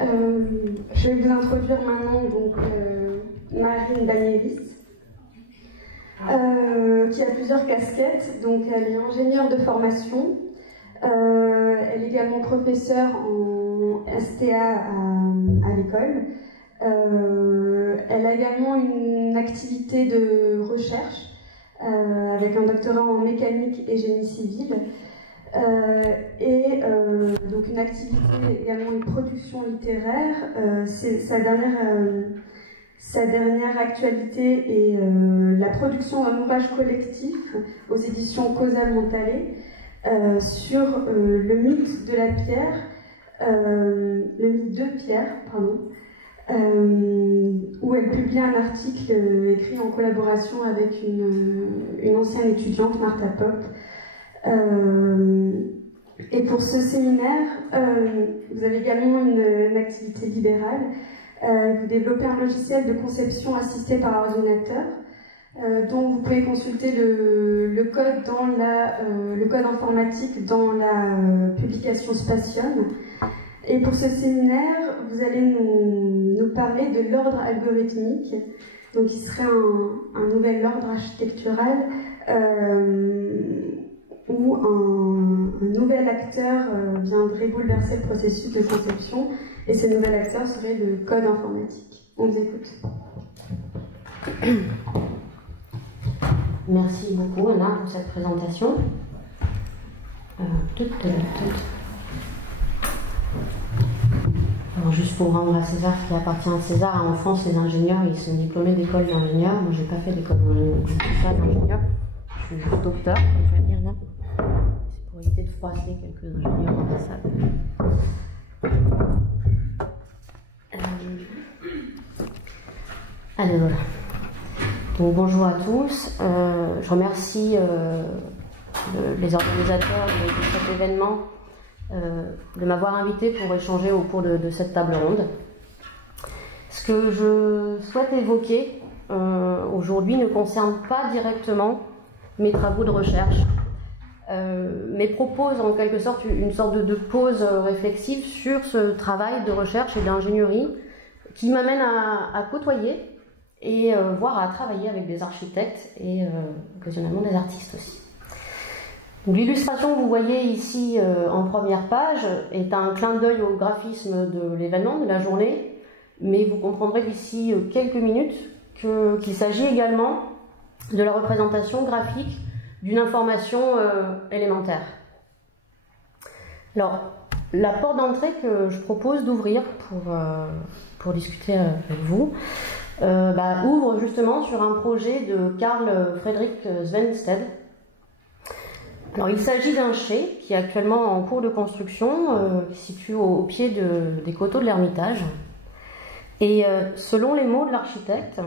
Je vais vous introduire maintenant donc, Marine Danielis, qui a plusieurs casquettes. Donc, elle est ingénieure de formation. Elle est également professeure en STA à l'école. Elle a également une activité de recherche avec un doctorat en mécanique et génie civil. Donc une activité également une production littéraire. Sa dernière actualité est la production d'un ouvrage collectif aux éditions Cosa Montale sur le mythe de la pierre, le mythe de Pierre, pardon, où elle publie un article écrit en collaboration avec une ancienne étudiante, Martha Popp. Et pour ce séminaire, vous avez également une activité libérale. Vous développez un logiciel de conception assisté par ordinateur, dont vous pouvez consulter le code le code informatique dans la publication Spatium. Et pour ce séminaire, vous allez nous parler de l'ordre algorithmique, donc qui serait un nouvel ordre architectural où un nouvel acteur viendrait bouleverser le processus de conception, et ce nouvel acteur serait le code informatique. On vous écoute. Merci beaucoup Anna pour cette présentation. Alors juste pour rendre à César ce qui appartient à César, en France les ingénieurs ils sont diplômés d'école d'ingénieur. Moi j'ai pas fait d'école d'ingénieur, je suis juste docteur, je vais dire là. C'est pour éviter de froisser quelques ingénieurs dans la salle. Alors, donc bonjour à tous. Je remercie les organisateurs de cet événement de m'avoir invité pour échanger au cours de cette table ronde. Ce que je souhaite évoquer aujourd'hui ne concerne pas directement mes travaux de recherche, mais propose en quelque sorte une sorte de pause réflexive sur ce travail de recherche et d'ingénierie qui m'amène à côtoyer et voire à travailler avec des architectes et occasionnellement des artistes aussi. L'illustration que vous voyez ici en première page est un clin d'œil au graphisme de l'événement, de la journée, mais vous comprendrez d'ici quelques minutes qu'il s'agit également de la représentation graphique d'une information élémentaire. Alors, la porte d'entrée que je propose d'ouvrir pour discuter avec vous ouvre justement sur un projet de Carl Friedrich Svenstedt. Alors, il s'agit d'un chai qui est actuellement en cours de construction, qui se situe au pied des coteaux de l'Ermitage. Et selon les mots de l'architecte,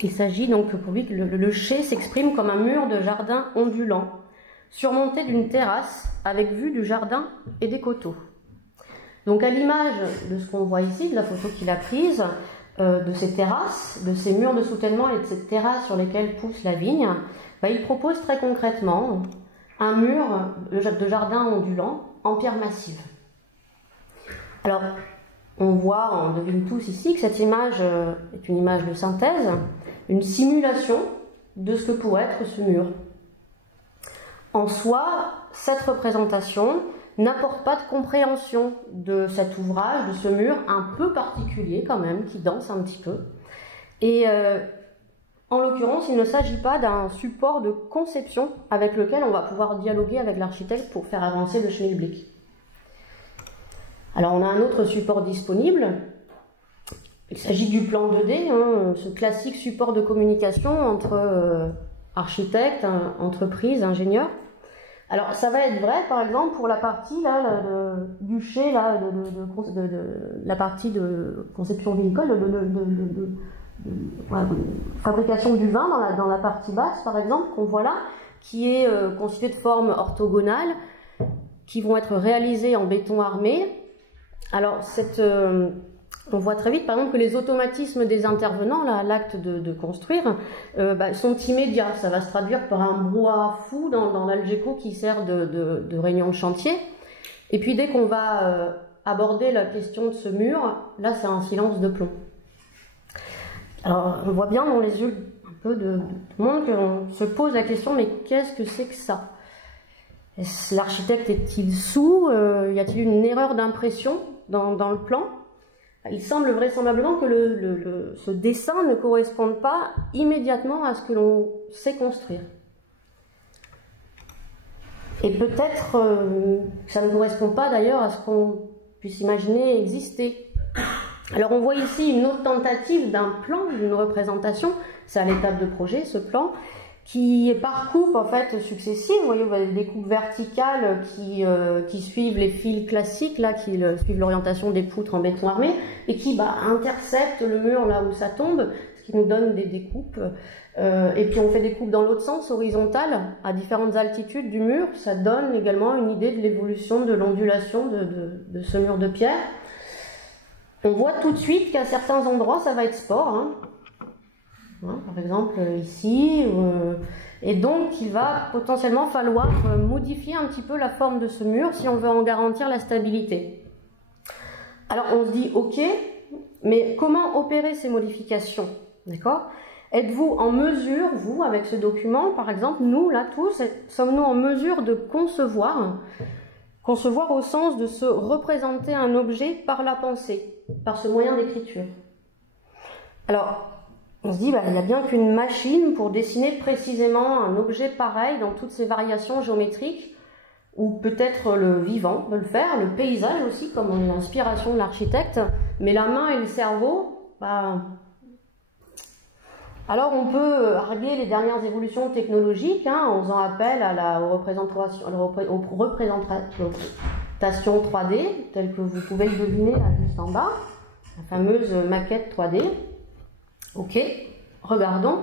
il s'agit donc pour lui que le chai s'exprime comme un mur de jardin ondulant, surmonté d'une terrasse avec vue du jardin et des coteaux. Donc à l'image de ce qu'on voit ici, de la photo qu'il a prise, de ces terrasses, de ces murs de soutènement et de ces terrasses sur lesquelles pousse la vigne, il propose très concrètement un mur de jardin ondulant en pierre massive. Alors, on devine tous ici que cette image est une image de synthèse, une simulation de ce que pourrait être ce mur. En soi, cette représentation n'apporte pas de compréhension de cet ouvrage, de ce mur un peu particulier quand même, qui danse un petit peu. Et en l'occurrence, il ne s'agit pas d'un support de conception avec lequel on va pouvoir dialoguer avec l'architecte pour faire avancer le schmilblick. Alors on a un autre support disponible, il s'agit du plan 2D, ce classique support de communication entre architectes, entreprises, ingénieurs. Alors ça va être vrai par exemple pour la partie là, du chai, là, la partie de conception vinicole, fabrication du vin dans la partie basse par exemple, qu'on voit là, qui est constituée de formes orthogonales, qui vont être réalisées en béton armé. Alors on voit très vite par exemple que les automatismes des intervenants, là, à l'acte de construire, sont immédiats. Ça va se traduire par un brouhaha fou dans l'Algeco qui sert de réunion de chantier. Et puis dès qu'on va aborder la question de ce mur, là c'est un silence de plomb. Alors on voit bien dans les yeux un peu de tout le monde qu'on se pose la question, mais qu'est-ce que c'est que ça? L'architecte est-il sourd? Y a-t-il une erreur d'impression dans le plan? Il semble vraisemblablement que ce dessin ne corresponde pas immédiatement à ce que l'on sait construire. Et peut-être que ça ne correspond pas d'ailleurs à ce qu'on puisse imaginer exister. Alors on voit ici une autre tentative d'un plan, d'une représentation, c'est à l'étape de projet ce plan, qui est par coupes en fait successives. Vous voyez, vous avez des coupes verticales qui suivent les fils classiques, là, qui suivent l'orientation des poutres en béton armé, et qui interceptent le mur là où ça tombe, ce qui nous donne des découpes. Et puis on fait des coupes dans l'autre sens, horizontales, à différentes altitudes du mur. Ça donne également une idée de l'évolution, de l'ondulation de ce mur de pierre. On voit tout de suite qu'à certains endroits, ça va être sport. Hein. Par exemple ici. Et donc il va potentiellement falloir modifier un petit peu la forme de ce mur si on veut en garantir la stabilité. Alors on se dit ok, mais comment opérer ces modifications? D'accord? Êtes-vous en mesure, vous, avec ce document, par exemple, nous, là, tous, sommes-nous en mesure de concevoir au sens de se représenter un objet par la pensée, par ce moyen d'écriture? Alors, on se dit, il n'y a bien qu'une machine pour dessiner précisément un objet pareil dans toutes ses variations géométriques, ou peut-être le vivant de le faire, le paysage aussi, comme l'inspiration de l'architecte, mais la main et le cerveau, alors on peut arguer les dernières évolutions technologiques en faisant appel aux représentations 3D, telles que vous pouvez le deviner là, juste en bas, la fameuse maquette 3D. Ok, regardons.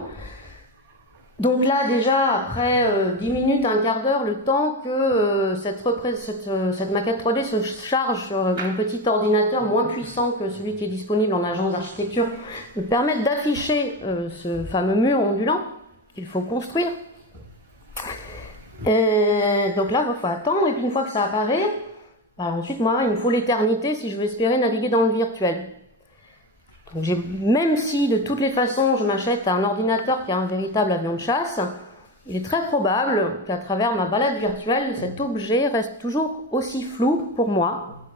Donc là déjà, après 10 minutes, un quart d'heure, le temps que cette maquette 3D se charge sur mon petit ordinateur moins puissant que celui qui est disponible en agence d'architecture, me permette d'afficher ce fameux mur ondulant qu'il faut construire. Donc là, il faut attendre, et puis une fois que ça apparaît, ensuite, moi, il me faut l'éternité si je veux espérer naviguer dans le virtuel. Donc même si de toutes les façons je m'achète un ordinateur qui a un véritable avion de chasse, il est très probable qu'à travers ma balade virtuelle, cet objet reste toujours aussi flou pour moi.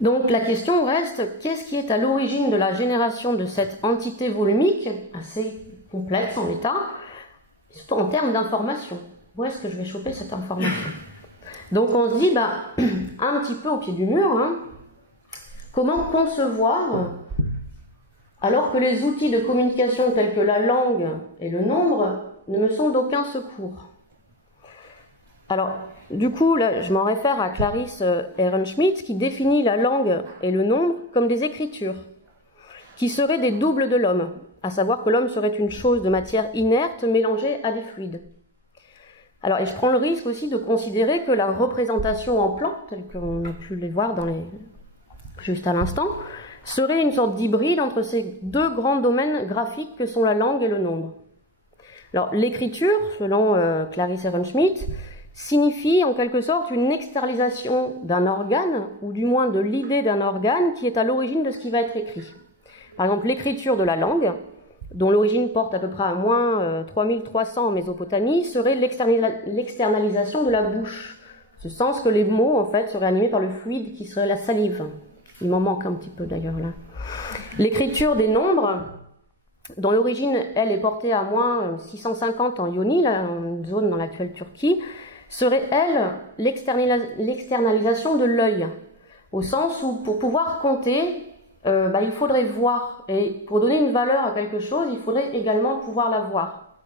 Donc la question reste, qu'est-ce qui est à l'origine de la génération de cette entité volumique, assez complexe en l'état, et surtout en termes d'information? Où est-ce que je vais choper cette information? Donc on se dit, un petit peu au pied du mur, comment concevoir, alors que les outils de communication tels que la langue et le nombre ne me sont d'aucun secours? Alors, du coup, là, je m'en réfère à Clarisse Ehrenschmidt, qui définit la langue et le nombre comme des écritures, qui seraient des doubles de l'homme, à savoir que l'homme serait une chose de matière inerte mélangée à des fluides. Alors, et je prends le risque aussi de considérer que la représentation en plan, telle qu'on a pu les voir juste à l'instant, serait une sorte d'hybride entre ces deux grands domaines graphiques que sont la langue et le nombre. Alors, l'écriture, selon Clarisse Ehrenschmidt, signifie en quelque sorte une externalisation d'un organe, ou du moins de l'idée d'un organe qui est à l'origine de ce qui va être écrit. Par exemple, l'écriture de la langue, dont l'origine porte à peu près à moins 3300 en Mésopotamie, serait l'externalisation de la bouche. Ce sens que les mots, en fait, seraient animés par le fluide qui serait la salive. Il m'en manque un petit peu d'ailleurs là. L'écriture des nombres, dont l'origine, elle, est portée à moins 650 en Ioni, là, une zone dans l'actuelle Turquie, serait, elle, l'externalisation de l'œil, au sens où pour pouvoir compter, il faudrait voir, et pour donner une valeur à quelque chose, il faudrait également pouvoir la voir.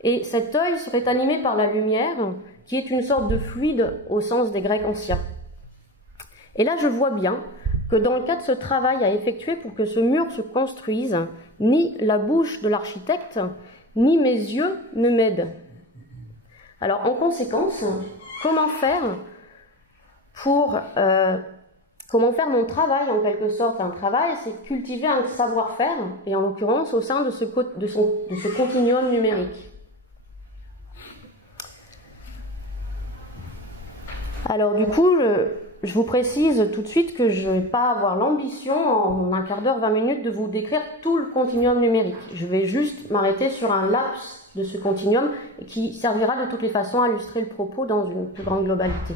Et cet œil serait animé par la lumière, qui est une sorte de fluide au sens des Grecs anciens. Et là, je vois bien que dans le cas de ce travail à effectuer pour que ce mur se construise, ni la bouche de l'architecte, ni mes yeux ne m'aident. Alors, en conséquence, comment faire mon travail, en quelque sorte? Un travail, c'est cultiver un savoir-faire, et en l'occurrence au sein de ce continuum numérique. Alors du coup, je vous précise tout de suite que je ne vais pas avoir l'ambition en un quart d'heure, 20 minutes de vous décrire tout le continuum numérique. Je vais juste m'arrêter sur un laps de ce continuum qui servira de toutes les façons à illustrer le propos dans une plus grande globalité.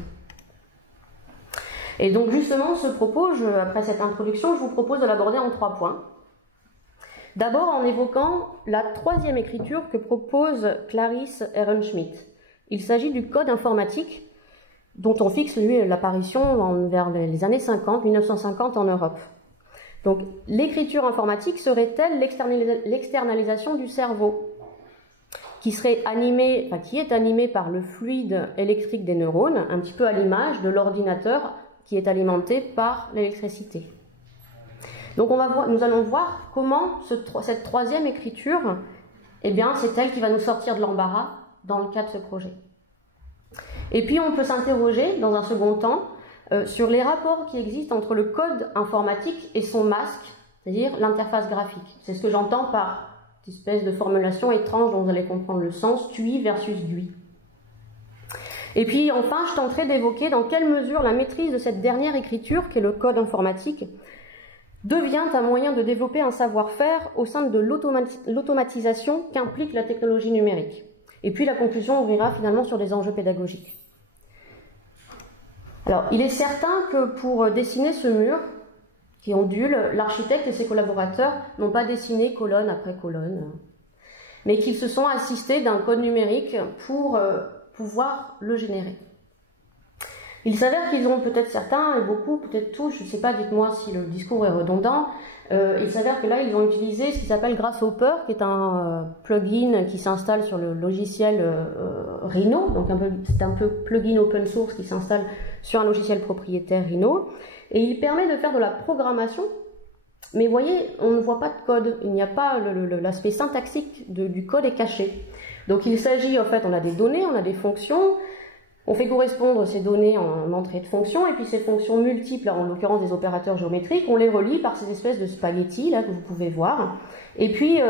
Et donc justement, ce propos, après cette introduction, je vous propose de l'aborder en 3 points. D'abord en évoquant la 3e écriture que propose Clarisse Ehrenschmidt. Il s'agit du code informatique dont on fixe lui l'apparition vers les années 50, 1950 en Europe. Donc l'écriture informatique serait-elle l'externalisation du cerveau qui est animée par le fluide électrique des neurones, un petit peu à l'image de l'ordinateur qui est alimenté par l'électricité. Donc nous allons voir comment cette 3e écriture, eh bien, c'est elle qui va nous sortir de l'embarras dans le cas de ce projet. Et puis on peut s'interroger dans un second temps sur les rapports qui existent entre le code informatique et son masque, c'est-à-dire l'interface graphique. C'est ce que j'entends par cette espèce de formulation étrange dont vous allez comprendre le sens, TUI versus GUI. Et puis enfin, je tenterai d'évoquer dans quelle mesure la maîtrise de cette dernière écriture, qui est le code informatique, devient un moyen de développer un savoir-faire au sein de l'automatisation qu'implique la technologie numérique. Et puis la conclusion ouvrira finalement sur des enjeux pédagogiques. Alors, il est certain que pour dessiner ce mur qui ondule, l'architecte et ses collaborateurs n'ont pas dessiné colonne après colonne, mais qu'ils se sont assistés d'un code numérique pour pouvoir le générer. Il s'avère qu'ils ont peut-être certains, et beaucoup, peut-être tous, je ne sais pas, dites-moi si le discours est redondant, il s'avère que là, ils ont utilisé ce qui s'appelle Grasshopper, qui est un plugin qui s'installe sur le logiciel Rhino, donc c'est un peu plugin open source qui s'installe sur un logiciel propriétaire Rhino, et il permet de faire de la programmation, mais vous voyez, on ne voit pas de code, il n'y a pas l'aspect syntaxique du code est caché. Donc il s'agit, en fait, on a des données, on a des fonctions, on fait correspondre ces données en entrée de fonctions, et puis ces fonctions multiples, en l'occurrence des opérateurs géométriques, on les relie par ces espèces de spaghettis là que vous pouvez voir. Et puis,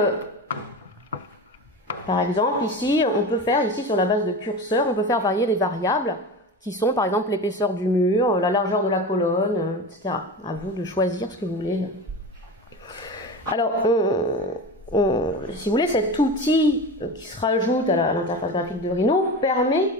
par exemple, ici, on peut faire, ici sur la base de curseur, on peut faire varier des variables qui sont par exemple l'épaisseur du mur, la largeur de la colonne, etc. À vous de choisir ce que vous voulez. Alors, si vous voulez, cet outil qui se rajoute à l'interface graphique de Rhino permet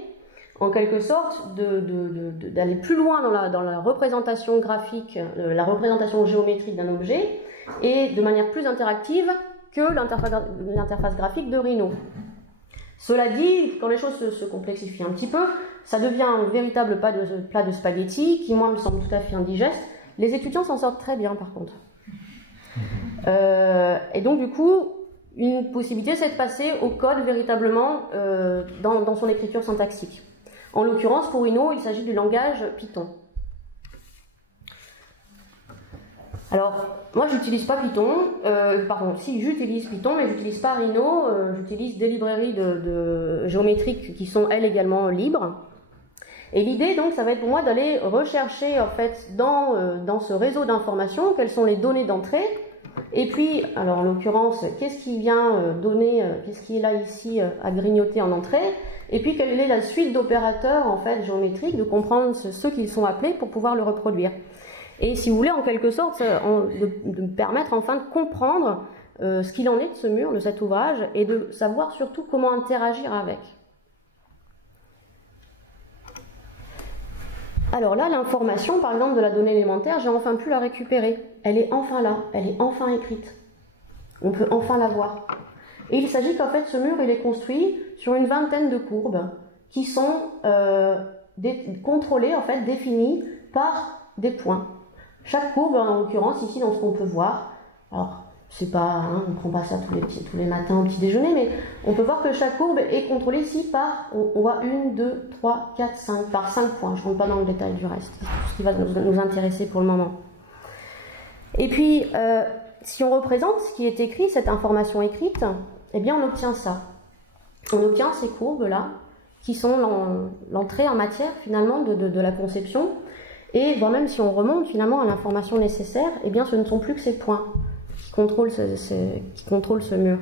en quelque sorte d'aller plus loin dans la représentation graphique, la représentation géométrique d'un objet, et de manière plus interactive que l'interface graphique de Rhino. Cela dit, quand les choses se complexifient un petit peu, ça devient un véritable plat de spaghettis qui, moi, me semble tout à fait indigeste. Les étudiants s'en sortent très bien, par contre. Et donc, du coup, une possibilité, c'est de passer au code véritablement dans son écriture syntaxique. En l'occurrence, pour Rhino, il s'agit du langage Python. Alors, moi, j'utilise pas Python. Si, j'utilise Python, mais j'utilise pas Rhino. J'utilise des librairies géométriques qui sont, elles, également libres. Et l'idée, donc, ça va être pour moi d'aller rechercher, en fait, dans ce réseau d'informations, quelles sont les données d'entrée. Et puis, alors, en l'occurrence, qu'est-ce qui vient donner, qu'est-ce qui est là, ici, à grignoter en entrée. Et puis, quelle est la suite d'opérateurs, en fait, géométriques, de comprendre ce qu'ils sont appelés pour pouvoir le reproduire. Et si vous voulez, en quelque sorte, de me permettre enfin de comprendre ce qu'il en est de ce mur, de cet ouvrage, et de savoir surtout comment interagir avec. Alors là, l'information, par exemple, de la donnée élémentaire, j'ai enfin pu la récupérer. Elle est enfin là, elle est enfin écrite. On peut enfin la voir. Et il s'agit qu'en fait, ce mur, il est construit sur une vingtaine de courbes qui sont contrôlées, en fait, définies par des points. Chaque courbe, en l'occurrence, ici, dans ce qu'on peut voir, alors, c'est pas, on ne prend pas ça tous les matins au petit déjeuner, mais on peut voir que chaque courbe est contrôlée ici par, on voit 1, 2, 3, 4, 5, par 5 points. Je ne rentre pas dans le détail du reste, c'est tout ce qui va nous intéresser pour le moment. Et puis, si on représente ce qui est écrit, cette information écrite, eh bien, on obtient ça. On obtient ces courbes-là, qui sont l'entrée en matière, finalement, de la conception. Et voire même si on remonte, finalement, à l'information nécessaire, eh bien, ce ne sont plus que ces points qui contrôlent ce mur.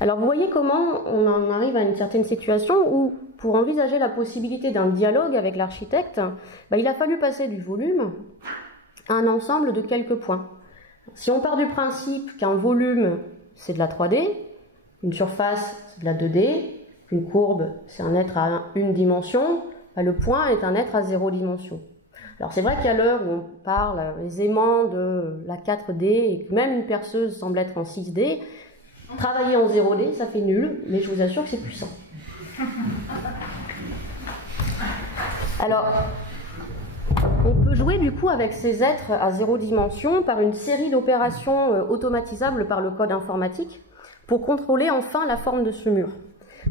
Alors, vous voyez comment on en arrive à une certaine situation où pour envisager la possibilité d'un dialogue avec l'architecte, il a fallu passer du volume à un ensemble de quelques points. Si on part du principe qu'un volume, c'est de la 3D, une surface, c'est de la 2D, une courbe, c'est un être à une dimension, le point est un être à 0 dimension. Alors c'est vrai qu'à l'heure où on parle aisément de la 4D et que même une perceuse semble être en 6D, travailler en 0D, ça fait nul, mais je vous assure que c'est puissant. Alors, on peut jouer du coup avec ces êtres à 0 dimension par une série d'opérations automatisables par le code informatique pour contrôler enfin la forme de ce mur.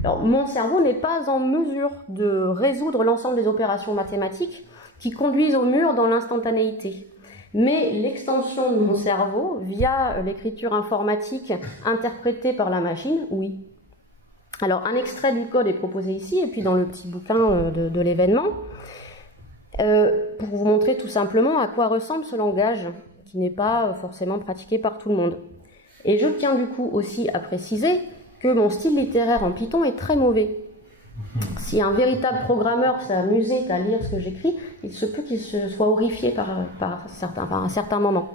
Alors, mon cerveau n'est pas en mesure de résoudre l'ensemble des opérations mathématiques qui conduisent au mur dans l'instantanéité. Mais l'extension de mon cerveau, via l'écriture informatique interprétée par la machine, oui. Alors, un extrait du code est proposé ici, et puis dans le petit bouquin de l'événement, pour vous montrer tout simplement à quoi ressemble ce langage, qui n'est pas forcément pratiqué par tout le monde. Et je tiens du coup aussi à préciser que mon style littéraire en Python est très mauvais. Si un véritable programmeur s'est amusé à lire ce que j'écris, il se peut qu'il se soit horrifié par un certain moment.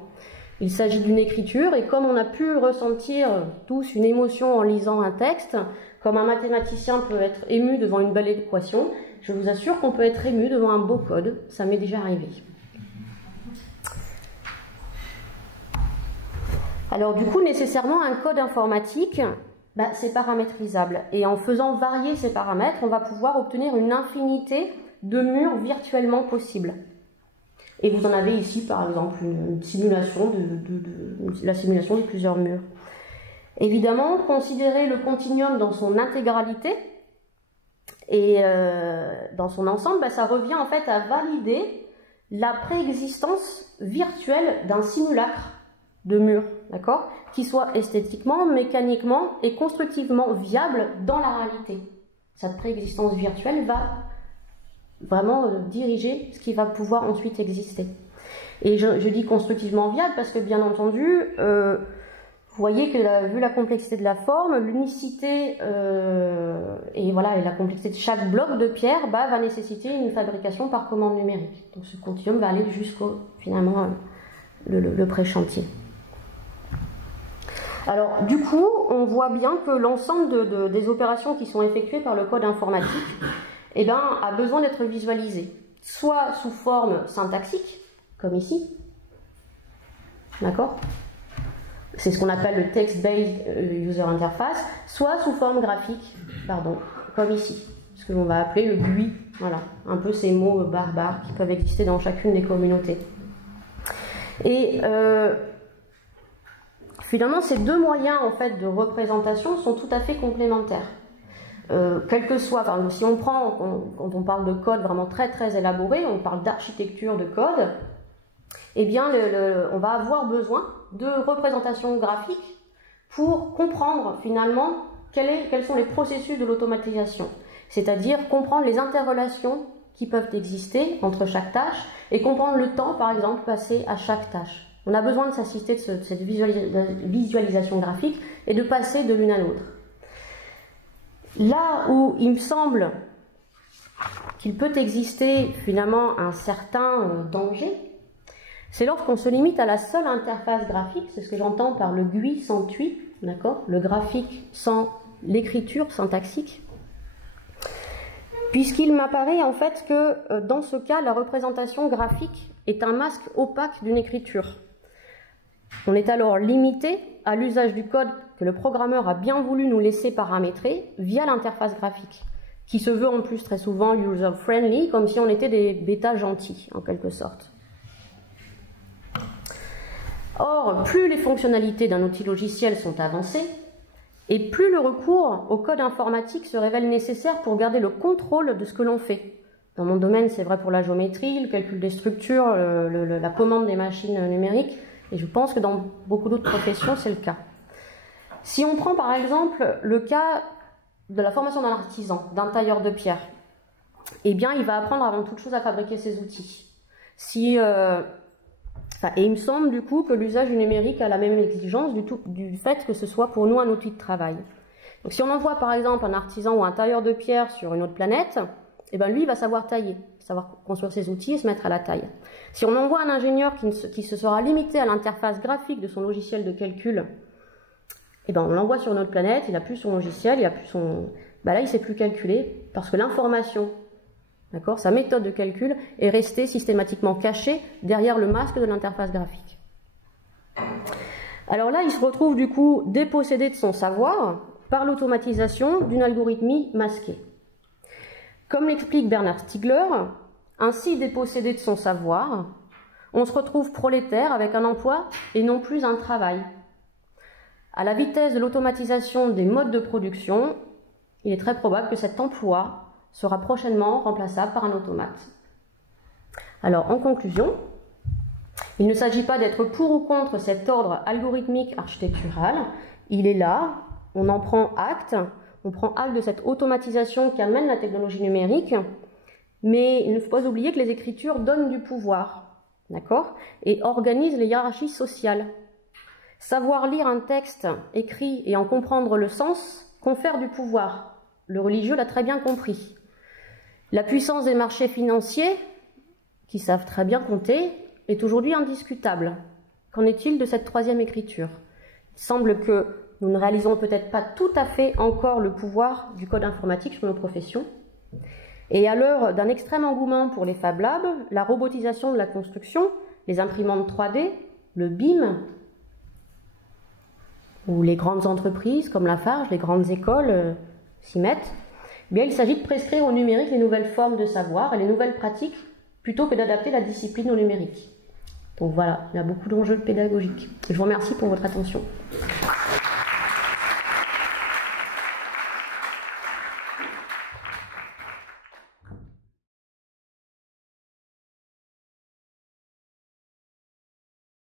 Il s'agit d'une écriture, et comme on a pu ressentir tous une émotion en lisant un texte, comme un mathématicien peut être ému devant une belle équation, je vous assure qu'on peut être ému devant un beau code, ça m'est déjà arrivé. Alors du coup, nécessairement, un code informatique, c'est paramétrisable. Et en faisant varier ces paramètres, on va pouvoir obtenir une infinité de murs virtuellement possibles. Et vous en avez ici, par exemple, une simulation la simulation de plusieurs murs. Évidemment, considérer le continuum dans son intégralité et dans son ensemble, ça revient en fait à valider la préexistence virtuelle d'un simulacre de mur, d'accord, qui soit esthétiquement, mécaniquement et constructivement viable dans la réalité. Cette préexistence virtuelle va vraiment diriger ce qui va pouvoir ensuite exister. Et je dis constructivement viable parce que, bien entendu, vous voyez que vu la complexité de la forme, l'unicité et la complexité de chaque bloc de pierre va nécessiter une fabrication par commande numérique. Donc ce continuum va aller jusqu'au, finalement, le pré-chantier. Alors, du coup, on voit bien que l'ensemble des opérations qui sont effectuées par le code informatique a besoin d'être visualisé, soit sous forme syntaxique, comme ici, d'accord ? C'est ce qu'on appelle le Text-Based User Interface, soit sous forme graphique, comme ici, ce que l'on va appeler le GUI, voilà, un peu ces mots barbares qui peuvent exister dans chacune des communautés. Et finalement, ces deux moyens en fait de représentation sont tout à fait complémentaires. Quel que soit, si on prend, quand on parle de code vraiment très très élaboré, on parle d'architecture de code, on va avoir besoin de représentations graphiques pour comprendre finalement quels sont les processus de l'automatisation, c'est-à-dire comprendre les interrelations qui peuvent exister entre chaque tâche et comprendre le temps, par exemple, passé à chaque tâche. On a besoin de s'assister de cette visualisation graphique et de passer de l'une à l'autre. Là où il me semble qu'il peut exister finalement un certain danger, c'est lorsqu'on se limite à la seule interface graphique, c'est ce que j'entends par le GUI sans TUI, d'accord, le graphique sans l'écriture syntaxique, puisqu'il m'apparaît en fait que dans ce cas, la représentation graphique est un masque opaque d'une écriture. On est alors limité à l'usage du code que le programmeur a bien voulu nous laisser paramétrer via l'interface graphique, qui se veut en plus très souvent user-friendly, comme si on était des bêtas gentils, en quelque sorte. Or, plus les fonctionnalités d'un outil logiciel sont avancées, et plus le recours au code informatique se révèle nécessaire pour garder le contrôle de ce que l'on fait. Dans mon domaine, c'est vrai pour la géométrie, le calcul des structures, la commande des machines numériques, et je pense que dans beaucoup d'autres professions, c'est le cas. Si on prend par exemple le cas de la formation d'un artisan, d'un tailleur de pierre, il va apprendre avant toute chose à fabriquer ses outils. Et il me semble du coup que l'usage du numérique a la même exigence du fait que ce soit pour nous un outil de travail. Donc si on envoie par exemple un artisan ou un tailleur de pierre sur une autre planète, eh ben lui il va savoir tailler, savoir construire ses outils et se mettre à la taille. Si on envoie un ingénieur qui se sera limité à l'interface graphique de son logiciel de calcul, eh ben on l'envoie sur une autre planète, il n'a plus son logiciel, il a plus son... Ben là il ne sait plus calculer parce que l'information, d'accord, sa méthode de calcul est restée systématiquement cachée derrière le masque de l'interface graphique. Alors là il se retrouve du coup dépossédé de son savoir par l'automatisation d'une algorithmie masquée. Comme l'explique Bernard Stiegler, ainsi dépossédé de son savoir, on se retrouve prolétaire avec un emploi et non plus un travail. À la vitesse de l'automatisation des modes de production, il est très probable que cet emploi sera prochainement remplaçable par un automate. Alors, en conclusion, il ne s'agit pas d'être pour ou contre cet ordre algorithmique architectural. Il est là, on en prend acte, on prend acte de cette automatisation qui amène la technologie numérique, mais il ne faut pas oublier que les écritures donnent du pouvoir, d'accord, et organisent les hiérarchies sociales. Savoir lire un texte écrit et en comprendre le sens confère du pouvoir. Le religieux l'a très bien compris. La puissance des marchés financiers, qui savent très bien compter, est aujourd'hui indiscutable. Qu'en est-il de cette troisième écriture? Il semble que nous ne réalisons peut-être pas tout à fait encore le pouvoir du code informatique sur nos professions. Et à l'heure d'un extrême engouement pour les Fab Labs, la robotisation de la construction, les imprimantes 3D, le BIM, où les grandes entreprises comme Lafarge, les grandes écoles s'y mettent, eh bien, il s'agit de prescrire au numérique les nouvelles formes de savoir et les nouvelles pratiques plutôt que d'adapter la discipline au numérique. Donc voilà, il y a beaucoup d'enjeux pédagogiques. Je vous remercie pour votre attention.